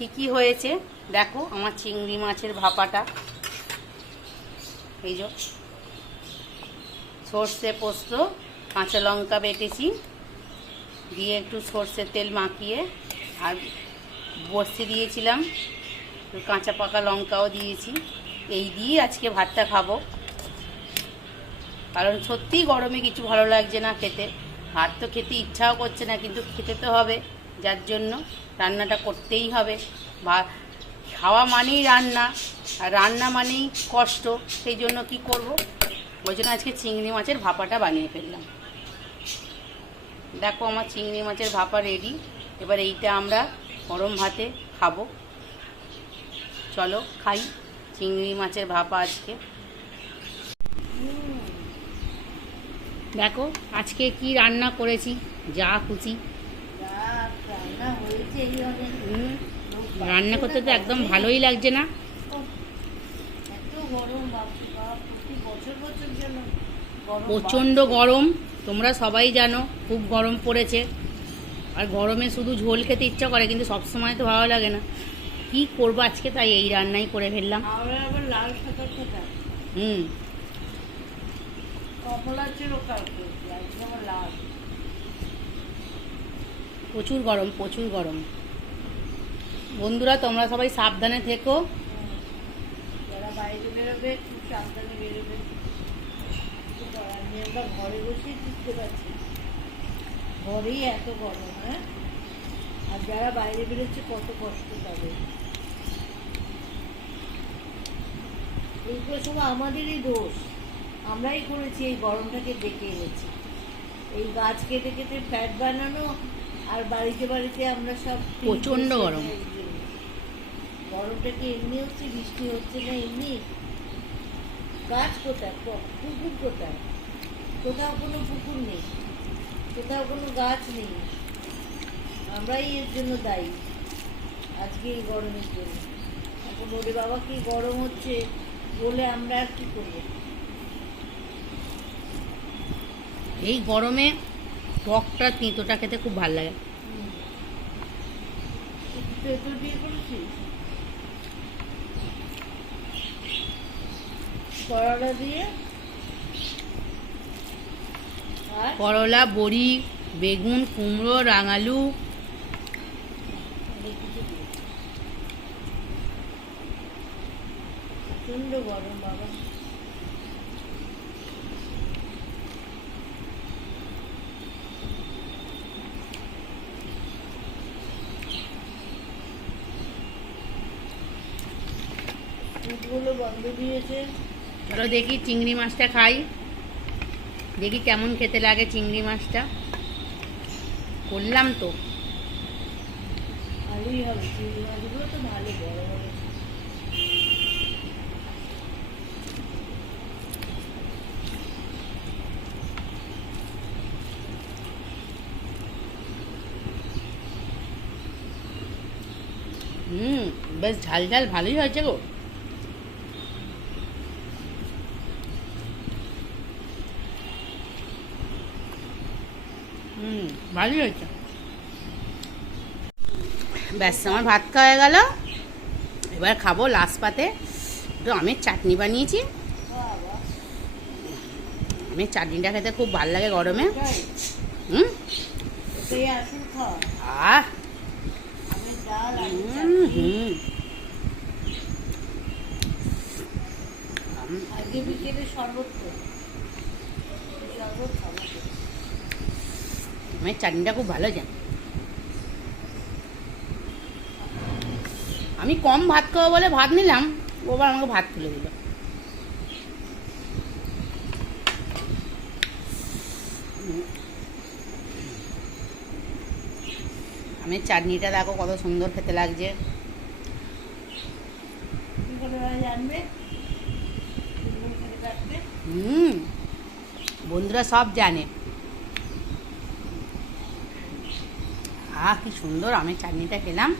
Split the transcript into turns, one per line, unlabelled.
ঠিকই হয়েছে। দেখো, আমার চিংড়ি মাছের ভাপাটা। এই যে, সর্ষে পোস্ত, কাঁচা লঙ্কা বেটেছি, দিয়ে একটু সর্ষের তেল মাখিয়ে, আর বসতে দিয়েছিলাম, কাঁচা পাকা লঙ্কাও দিয়েছি। এই দিয়ে আজকে ভাতটা খাব। কারণ সত্যিই গরমে কিছু ভালো লাগছে না খেতে। ভাত তো খেতে ইচ্ছাও করছে না, কিন্তু খেতে তো হবে। যার জন্য রান্নাটা করতেই হবে। বা খাওয়া মানেই রান্না, আর রান্না মানেই কষ্ট। সেই জন্য কি করব? ওই জন্য আজকে চিংড়ি মাছের ভাপাটা বানিয়ে ফেললাম। দেখো আমার চিংড়ি মাছের ভাপা রেডি এবার এইটা আমরা গরম ভাতে খাব। চলো খাই চিংড়ি মাছের ভাপা আজকে। দেখো আজকে কি রান্না করেছি, যা খুশি।
রান্না
করতে তো একদম ভালোই লাগছে না। প্রচণ্ড গরম তোমরা সবাই জানো খুব গরম পড়েছে। আর গরমে শুধু ঝোল খেতে ইচ্ছা করে কিন্তু সবসময় তো ভালো লাগে না। কি করব আজকে তাই এই রান্নাই করে ফেললাম। হুম।
কমলা চেরও কালকে আজকে আমার লাল।
প্রচুর গরম প্রচুর গরম। বন্ধুরা, তোমরা সবাই সাবধানে থেকো।
যারা বাইরে বেরোবে খুব সাবধানে বেরোবে। ঘরে বসেই পারছি। ঘরেই এত গরম হ্যাঁ? আর যারা বাইরে বেরোচ্ছে, কত কষ্ট সব আমাদেরই দোষ। আমরাই করেছি এই গরমটাকে ডেকে এনেছি। এই গাছ কেটে কেটে ফ্যাট বানানো আর বাড়িতে বাড়িতে আমরা সব
প্রচণ্ড গরম।
গরমটা কি এমনি হচ্ছে বৃষ্টি হচ্ছে না এমনি। গাছ কোথায়? পুকুর কোথায়? কোথাও কোনো পুকুর নেই কোথাও কোনো গাছ নেই। আমরাই এর জন্য দায়ী। আজকে এই গরমের জন্য। এখন ওরে বাবা কি গরম হচ্ছে বলে আমরা আর কি করব
এই গরমে টকটা তিঁতোটা খেতে খুব ভালো লাগে।
করলা দিয়ে?
করলা বড়ি বেগুন কুমড়ো রাঙালু।
প্রচণ্ড গরম বাবা। বন্ধ দিয়েছে।
চলো দেখি চিংড়ি মাছটা খাই। দেখি কেমন খেতে লাগে চিংড়ি মাছটা। করলাম তো।
ভালোই হবে চিংড়ি মাছগুলো তো ভালো বড় বড়
হুম বেশ ঝাল ঝাল ভালোই হয়েছে গো। হুম ভালোই হয়েছে। ব্যাস আমার ভাত খাওয়া হয়ে গেল। এবার খাব লাস্ট পাতে। একটু আমের চাটনি বানিয়েছি। আমের চাটনিটা খেতে খুব ভালো লাগে গরমে। হুম? আহ! হুম
আজকে বিকেলে শরবত খাব তো।
আমের চাটনিটা খুব ভালো যায় আমি কম ভাত খাব বলে ভাত নিলাম, ও আবার আমাকে ভাত তুলে দিল। আমি চাটনিটা দেখো কত সুন্দর খেতে লাগছে। হুম, বন্ধুরা সব জানে। আহ কি সুন্দর আমের চাটনিটা খেলাম।